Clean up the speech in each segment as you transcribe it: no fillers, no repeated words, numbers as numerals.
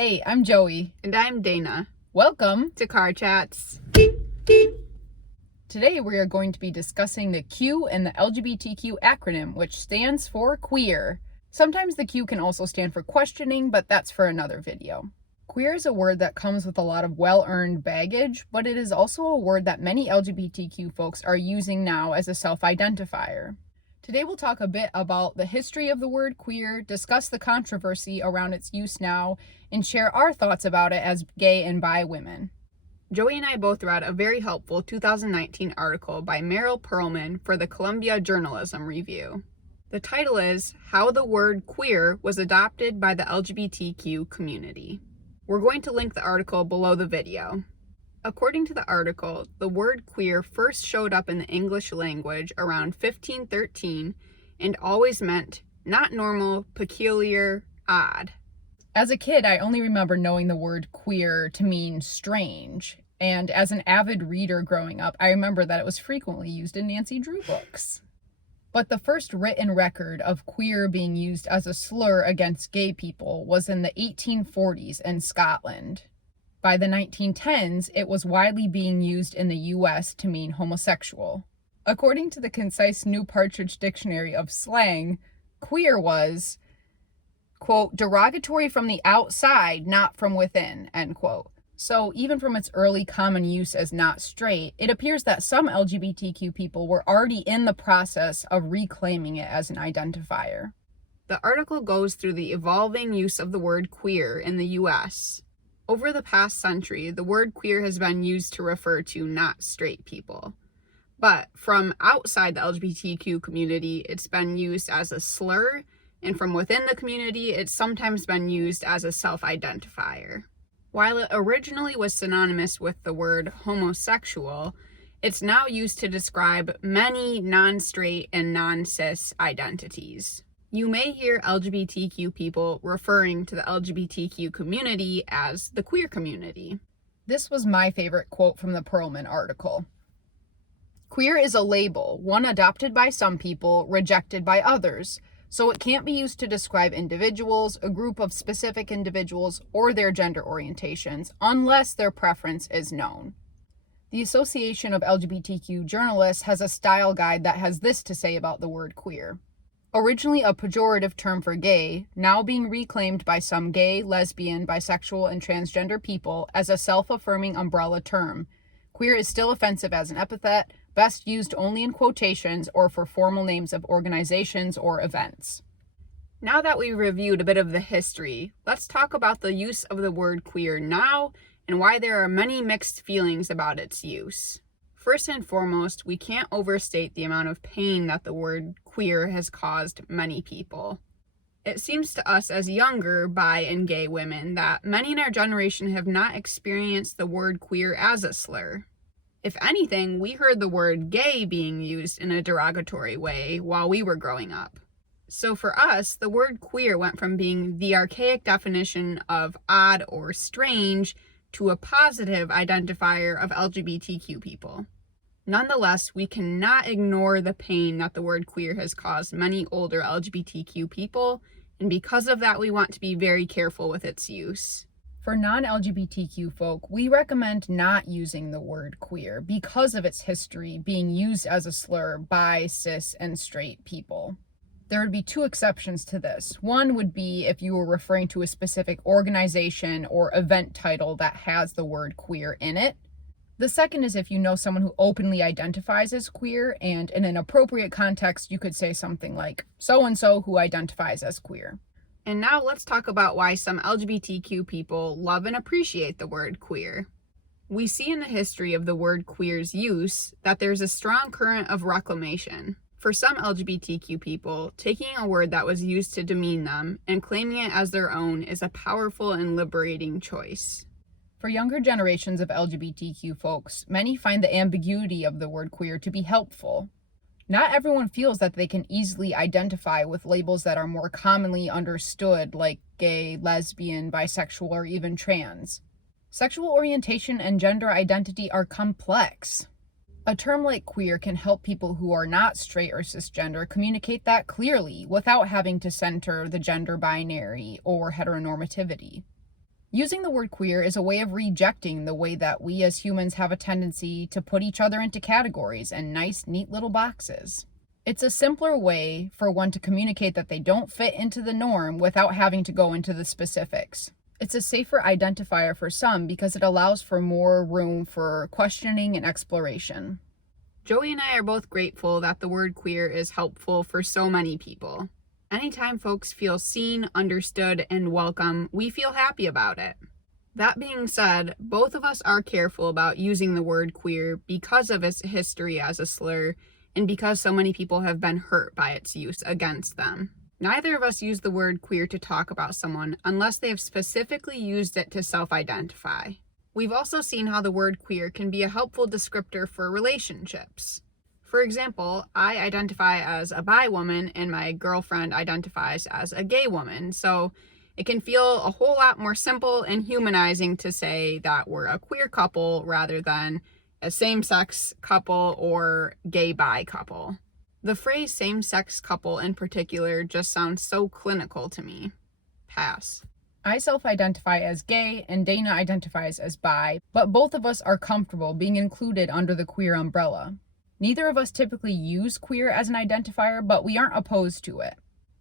Hey, I'm Joey. And I'm Dana. Welcome to Car Chats. Today we are going to be discussing the Q and the LGBTQ acronym, which stands for queer. Sometimes the Q can also stand for questioning, but that's for another video. Queer is a word that comes with a lot of well-earned baggage, but it is also a word that many LGBTQ folks are using now as a self-identifier. Today we'll talk a bit about the history of the word queer, discuss the controversy around its use now, and share our thoughts about it as gay and bi women. Joey and I both read a very helpful 2019 article by Meryl Perlman for the Columbia Journalism Review. The title is How the Word Queer Was Adopted by the LGBTQ Community. We're going to link the article below the video. According to the article, the word queer first showed up in the English language around 1513 and always meant not normal, peculiar, odd. As a kid, I only remember knowing the word queer to mean strange. And as an avid reader growing up, I remember that it was frequently used in Nancy Drew books. But the first written record of queer being used as a slur against gay people was in the 1840s in Scotland. By the 1910s, it was widely being used in the US to mean homosexual. According to the concise New Partridge Dictionary of Slang, queer was, quote, derogatory from the outside, not from within, end quote. So even from its early common use as not straight, it appears that some LGBTQ people were already in the process of reclaiming it as an identifier. The article goes through the evolving use of the word queer in the US. Over the past century, the word queer has been used to refer to not straight people. But from outside the LGBTQ community, it's been used as a slur, and from within the community, it's sometimes been used as a self-identifier. While it originally was synonymous with the word homosexual, it's now used to describe many non-straight and non-cis identities. You may hear LGBTQ people referring to the LGBTQ community as the queer community. This was my favorite quote from the Perlman article. Queer is a label, one adopted by some people, rejected by others, so it can't be used to describe individuals, a group of specific individuals, or their gender orientations, unless their preference is known. The Association of LGBTQ Journalists has a style guide that has this to say about the word queer. Originally a pejorative term for gay, now being reclaimed by some gay, lesbian, bisexual, and transgender people as a self-affirming umbrella term. Queer is still offensive as an epithet, best used only in quotations or for formal names of organizations or events. Now that we've reviewed a bit of the history, let's talk about the use of the word queer now and why there are many mixed feelings about its use. First and foremost, we can't overstate the amount of pain that the word queer has caused many people. It seems to us as younger bi and gay women that many in our generation have not experienced the word queer as a slur. If anything, we heard the word gay being used in a derogatory way while we were growing up. So for us, the word queer went from being the archaic definition of odd or strange to a positive identifier of LGBTQ people. Nonetheless, we cannot ignore the pain that the word queer has caused many older LGBTQ people, and because of that, we want to be very careful with its use. For non-LGBTQ folk, we recommend not using the word queer because of its history being used as a slur by cis and straight people. There would be two exceptions to this. One would be if you were referring to a specific organization or event title that has the word queer in it. The second is if you know someone who openly identifies as queer, and in an appropriate context, you could say something like, so-and-so who identifies as queer. And now let's talk about why some LGBTQ people love and appreciate the word queer. We see in the history of the word queer's use that there's a strong current of reclamation. For some LGBTQ people, taking a word that was used to demean them and claiming it as their own is a powerful and liberating choice. For younger generations of LGBTQ folks, many find the ambiguity of the word queer to be helpful. Not everyone feels that they can easily identify with labels that are more commonly understood, like gay, lesbian, bisexual, or even trans. Sexual orientation and gender identity are complex. A term like queer can help people who are not straight or cisgender communicate that clearly without having to center the gender binary or heteronormativity. Using the word queer is a way of rejecting the way that we as humans have a tendency to put each other into categories and nice, neat little boxes. It's a simpler way for one to communicate that they don't fit into the norm without having to go into the specifics. It's a safer identifier for some because it allows for more room for questioning and exploration. Joey and I are both grateful that the word queer is helpful for so many people. Anytime folks feel seen, understood, and welcome, we feel happy about it. That being said, both of us are careful about using the word queer because of its history as a slur and because so many people have been hurt by its use against them. Neither of us use the word queer to talk about someone unless they have specifically used it to self-identify. We've also seen how the word queer can be a helpful descriptor for relationships. For example, I identify as a bi woman and my girlfriend identifies as a gay woman, so it can feel a whole lot more simple and humanizing to say that we're a queer couple rather than a same-sex couple or gay-bi couple. The phrase same-sex couple in particular just sounds so clinical to me. Pass. I self-identify as gay and Dana identifies as bi, but both of us are comfortable being included under the queer umbrella. Neither of us typically use queer as an identifier, but we aren't opposed to it.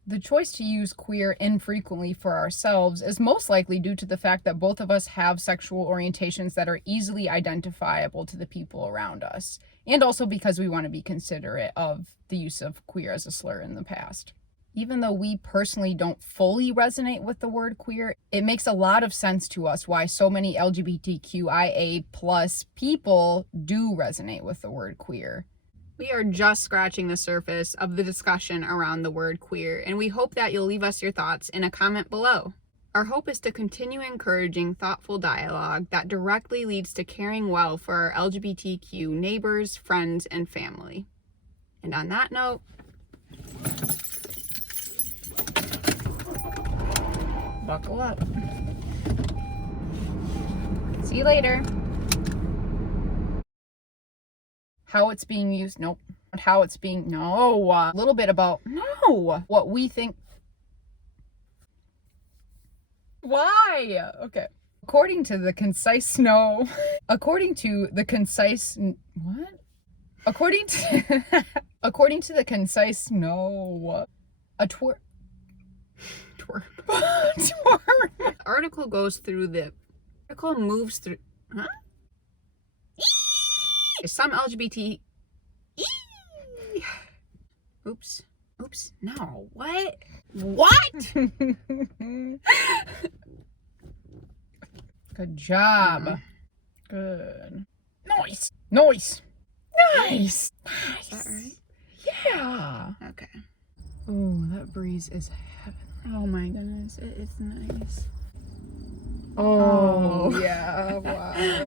The choice to use queer infrequently for ourselves is most likely due to the fact that both of us have sexual orientations that are easily identifiable to the people around us, and also because we want to be considerate of the use of queer as a slur in the past. Even though we personally don't fully resonate with the word queer, it makes a lot of sense to us why so many LGBTQIA+ people do resonate with the word queer. We are just scratching the surface of the discussion around the word queer, and we hope that you'll leave us your thoughts in a comment below. Our hope is to continue encouraging thoughtful dialogue that directly leads to caring well for our LGBTQ neighbors, friends, and family. And on that note, buckle up. See you later. How it's being used, nope. How it's being, no. A little bit about, no. What we think. Why? Okay. According to the concise, no. According to the concise, what? According to the concise, no. A twerp. The article moves through, huh? Some LGBT, oops, no, what? Good job. Good. Nice. Is that right? Yeah. Okay. Oh, that breeze is heaven. Oh my goodness, it is nice. Oh, yeah, wow.